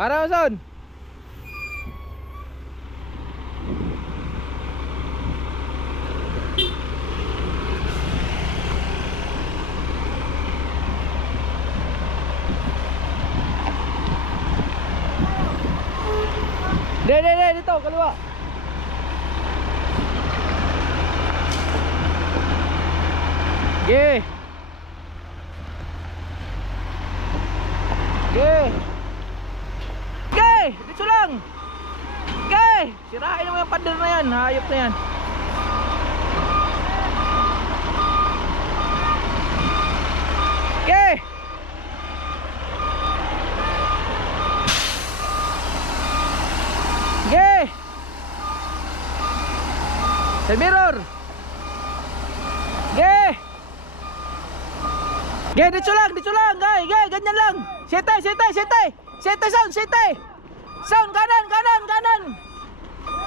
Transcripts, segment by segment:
Para Son. Dito, kaliwa. Ge. Dito lang. Ge. Sirain mo yung pader na yan. Hayop na yan. Ge. Sa mirror. Dito lang, ganyan lang. Sete, sound, sound, kanan.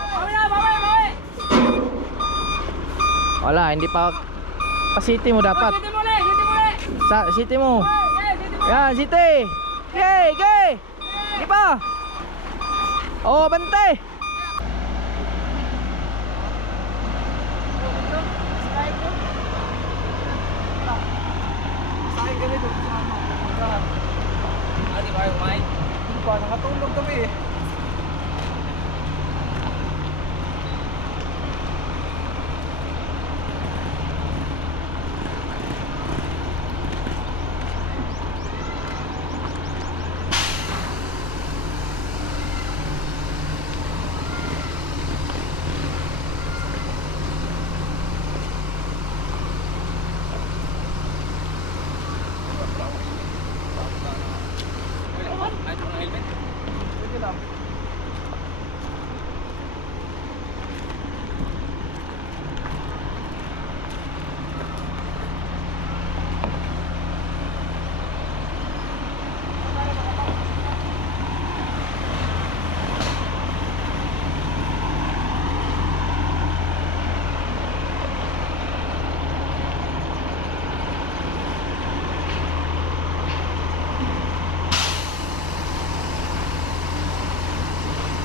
Bawi. Wala, hindi pa city mo dapat. City mo. Yan, city. Di pa. Oh, bantay. Nakatulog kami eh.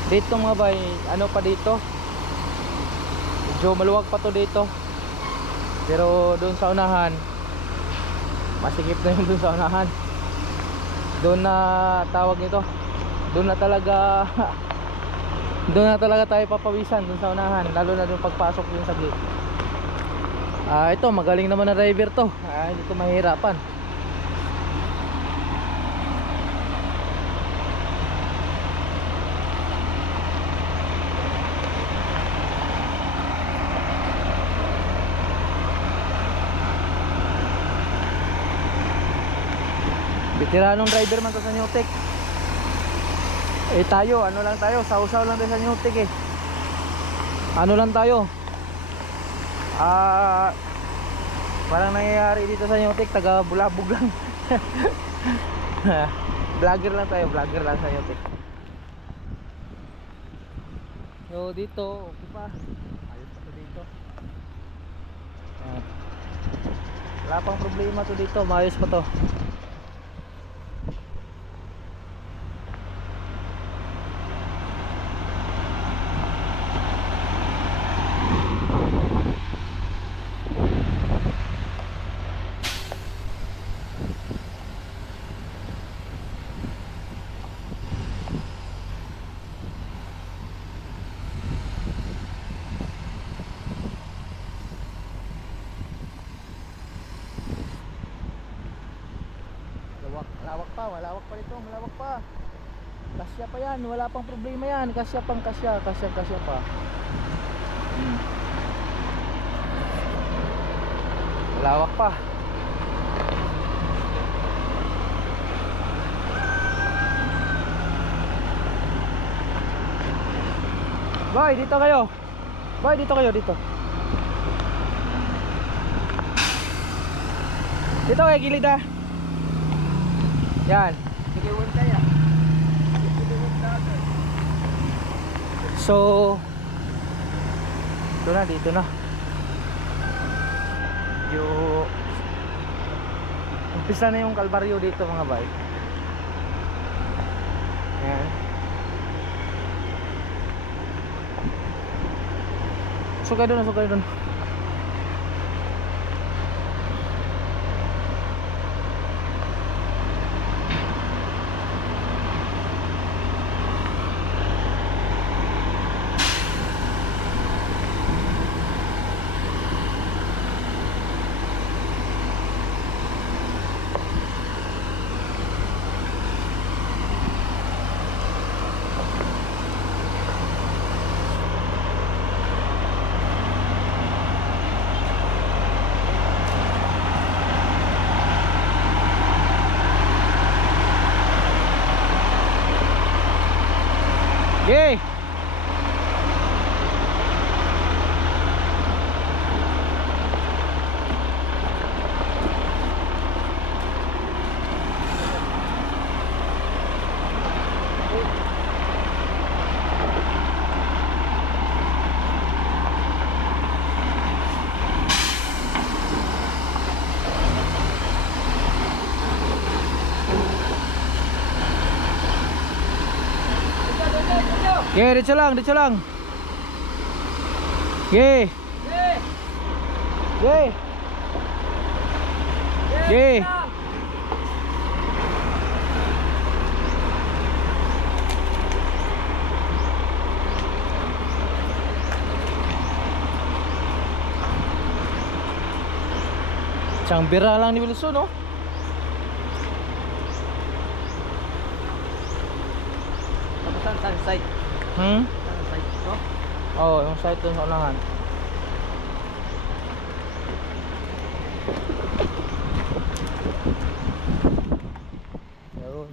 Dito mga bay, ano pa dito? Medyo maluwag pa to dito. Pero doon sa unahan, masikip na yung doon sa unahan. Doon na tawag nito. Doon na talaga doon na talaga tayo papawisan doon sa unahan, lalo na doon pagpasok yung sa gate. Ito magaling naman na driver to. Hindi to mahirapan. Veteranong driver man to sa Newtek. Tayo, ano lang tayo, sausaw lang tayo sa Newtek eh. Ano lang tayo. Parang nangyayari dito sa Newtek, taga Bulabog lang. Vlogger lang tayo, vlogger lang sa Newtek. So dito, okay pa. Ayos pa to dito. Wala pang problema to dito, maayos pa to. Malawak pa dito, malawak pa. Kasya pa yan, wala pang problema yan. Kasya pa. Malawak pa. Boy, dito kayo. Dito kay gilid ah. Yan. So dito na yung umpisa na yung kalbaryo dito mga bay. Ayan. Sukay doon, sukay doon. Yay! Okay, dito lang, dito lang. Okay. Okay. Okay. Isang bira lang ni Wilson, no? Tapos saan site? Hmm? Saan site to? Oo, yung site doon sa unahan. Yun.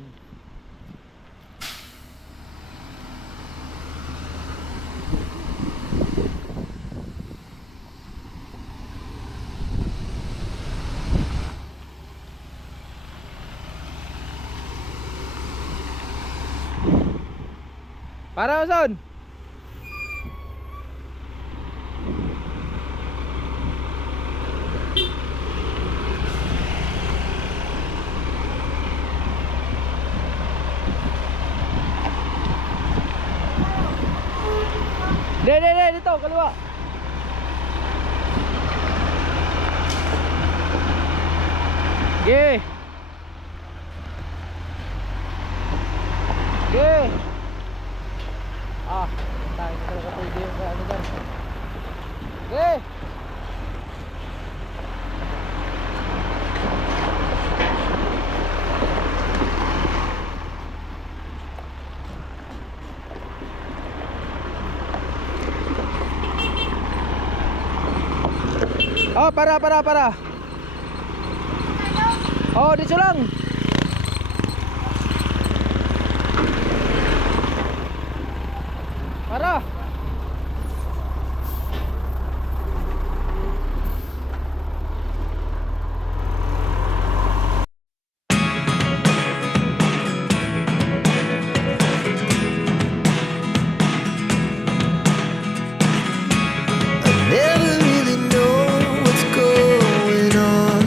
Para Wilson! Dito, kaliwa. Ge. Ge. Ah, tayo na talaga pwede yung ano dyan. Ge. Oh, para. Oh, dito lang. Para. Never really know what's going on.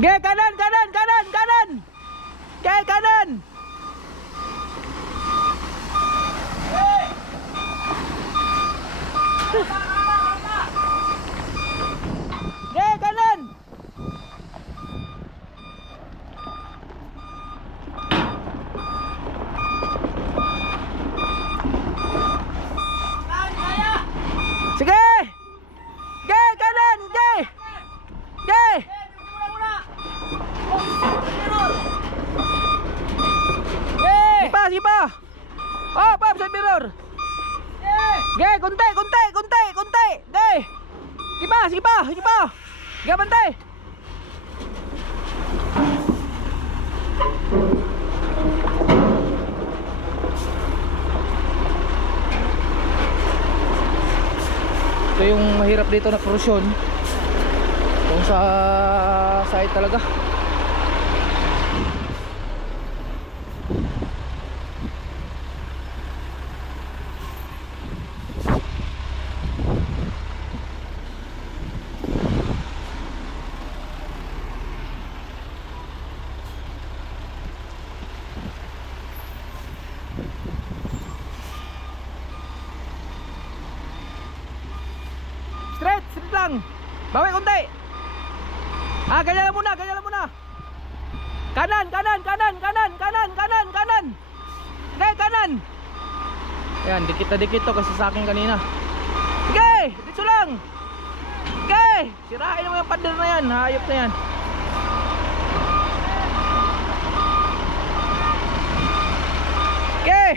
Ge, kanan, kanan, kanan, kanan. Ge, kanan. Ge, kanan. Sige. Ge, kanan, ge. Ge. Sige pa. Oh, pap, sa mirror. Ge, kunti, kunti, kunti, kunti. Ge. Sige pa, sige pa, sige pa. Ge, bantay. Ito yung mahirap dito na korosyon. Kung sa side talaga. Straight, straight lang. Bawi konti. Ah, ganyan lang muna, ganyan lang muna. Kanan, kanan, kanan, kanan, kanan, kanan, kanan. Okay, kanan. Ayan, dikit na dikit to kasi sa akin kanina. Okay, dito lang. Okay, sirain mo yung pader na yan. Hayop na yan. Okay.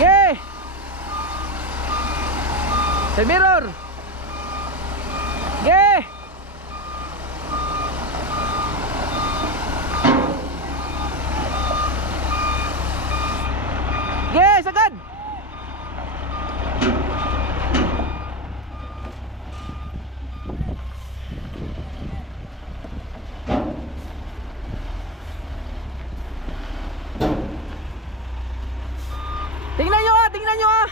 Okay. Sa mirror. Okay. Okay, sagad. Tingnan nyo ah, tingnan nyo ah.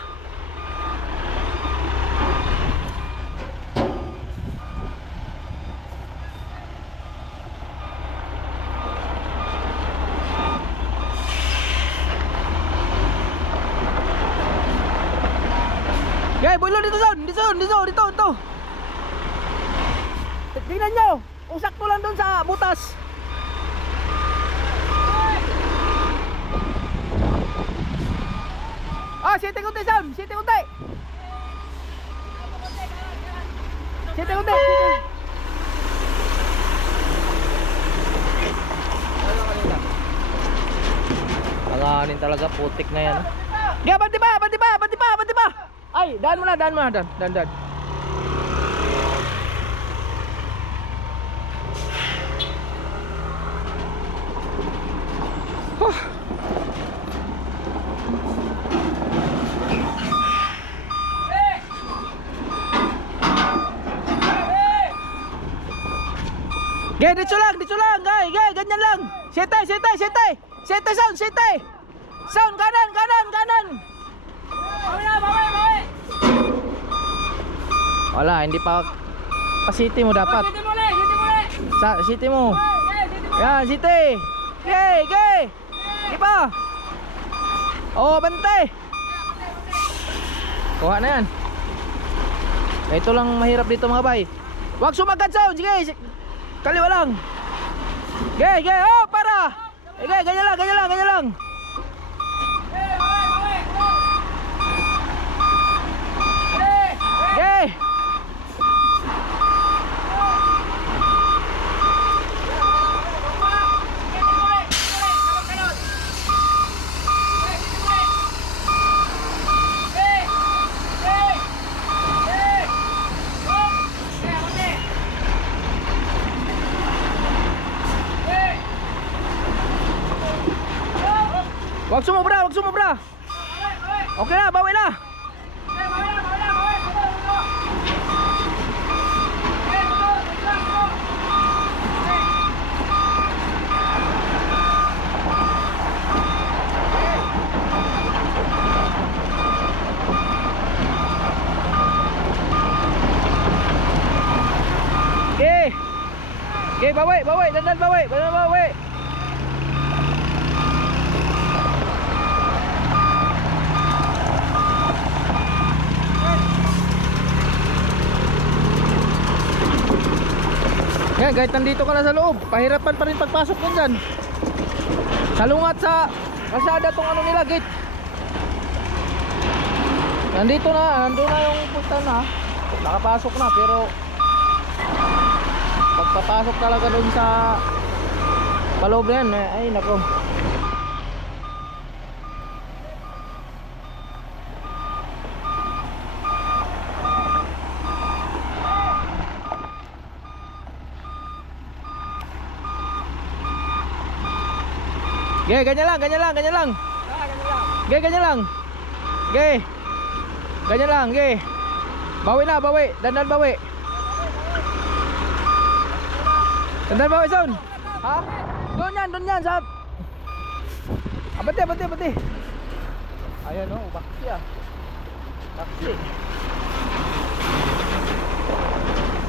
Okay, bulong dito zone, dito zone, dito, dito, dito. Tingnan nyo, kung sakto lang doon sa butas. Ah, siti kunti sound, siti kunti. Siti kunti. Alanganin talaga, putik na yan. Gaya, banti pa, banti pa, banti pa, banti pa. Ay, daan mo na, daan. Huh. Gay, dito lang, gay, ganyan lang. Sete sound, sete. Sound, kanan. Bawi. Wala, hindi pa city mo dapat. City mo le. City mo. Yan, city. Gay. Di pa. Oh, bantay. Kuha na yan. Ito lang mahirap dito mga bay. Huwag sumagat sound, sige. Kaliwa lang. Gay, oh, para. Gay, ganyan lang. Gay. Wag sumobra. Okay na, bawi na. Dandan bawi, dandan bawi. Yan, kahit nandito ka na sa loob, pahirapan pa rin pagpasok mo dyan. Salungat sa kalsada tong ano nila, gate. Nandito na, nandun na yung punta na. Nakapasok na, pero pagpapasok talaga dun sa paloob na yan, ay nako. Ge, ganyan lang, ganyan lang, ganyan lang. Ge, ganyan lang. Ge. Ganyan lang, ge. Bawi na, bawi. Dandan bawi. Dandan bawi, son. Ha? Doon yan, sa... Abante, abante, abante. Ayan, oh, baksi ah. Baksi.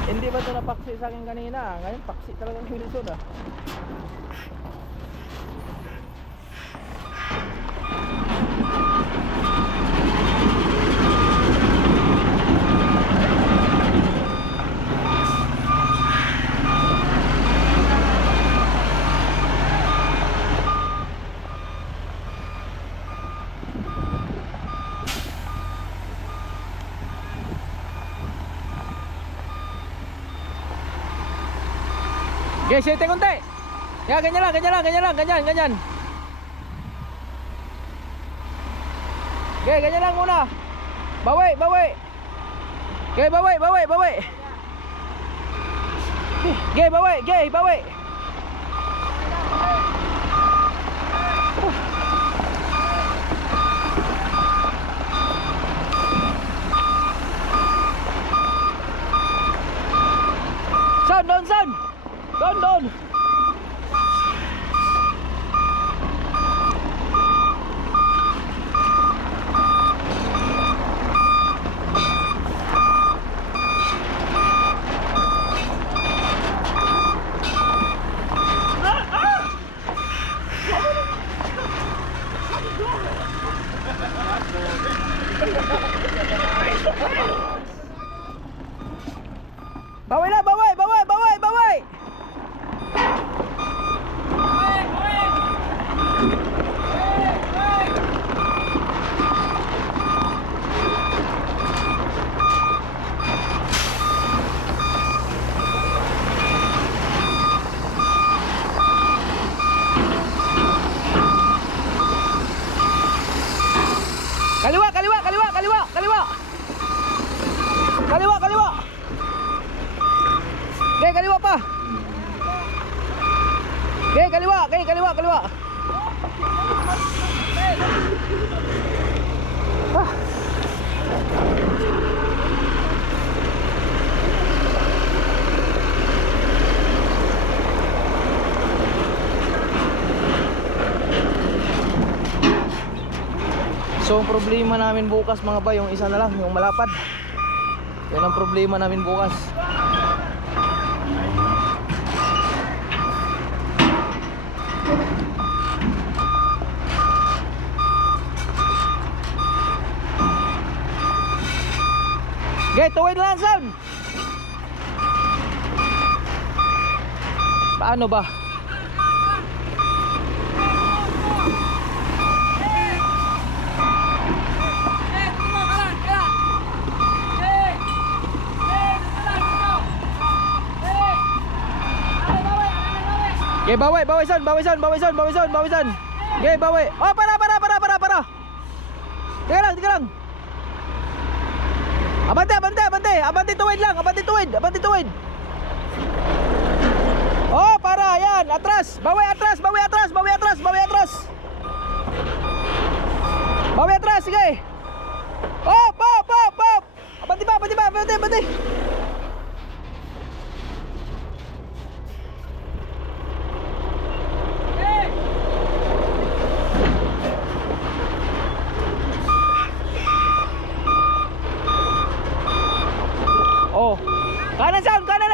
Hindi ba ito napaksi sa akin kanina? Ngayon, paksi talagang Wilson ah. Okay, sete konti. Ya, ganyan lang, ganyan lang, ganyan lang, ganyan, ganyan. Okay, ganyan lang muna. Bawi, bawi. Okay, bawi, bawi, bawi. Okay, bawi, okay, bawi. Son, don, son. Don, don. Bawi na, bawi, bawi, bawi, bawi. Kaliwa, kaliwa, kaliwa, kaliwa, kaliwa. Kaliwa, kaliwa. Okay, kaliwa pa. Okay, kaliwa, okay, kaliwa, kaliwa. Ah. So, ang problema namin bukas mga ba, yung isa na lang, yung malapad. Yan ang problema namin bukas. Okay, tuwid lang, son. Paano ba? Okay, bawi, bawi, son, bawi, son, bawi, son, bawi, son, bawi, son. Okay, bawi. Oh, para. Teka lang. Abante, abante, abante. Abante tuwid lang, abante tuwid, abante tuwid. Oh, para, yan, atras. Bawi atras, bawi atras, bawi atras, bawi atras. Bawi atras, sige. Oh, pop. Abante pa, abante. Oh. Kanan, sound. Kanan.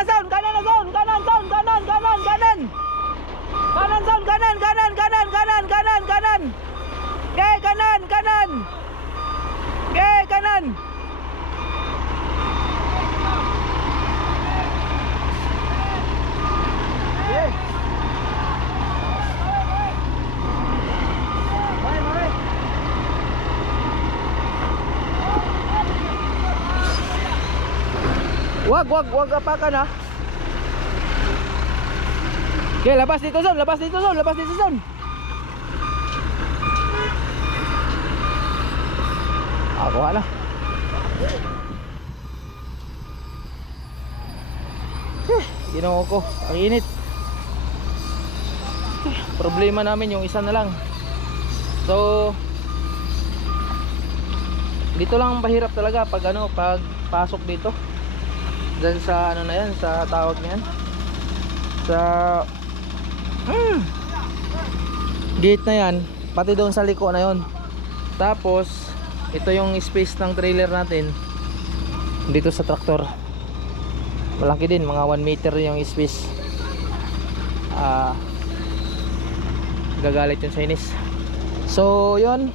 Okay, kanan. Okay. Wag apakan ha. Okay, labas dito Zon, labas dito Zon. Kuha na. Ginoo ko, ang init. Problema namin yung isa na lang. So dito lang pahirap talaga pag pag pasok dito. Diyan sa na yan, sa tawag niyan. Sa gate na yan, pati doon sa liko na yon. Tapos ito yung space ng trailer natin dito sa traktor. Malaki din, mga 1 meter yung space. Gagalit yung Chinese. So yun,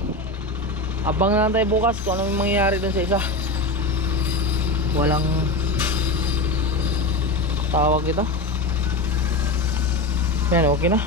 abang na lang tayo bukas kung ano yung mangyayari dun sa isa. Walang tawag ito. Yan, okay na.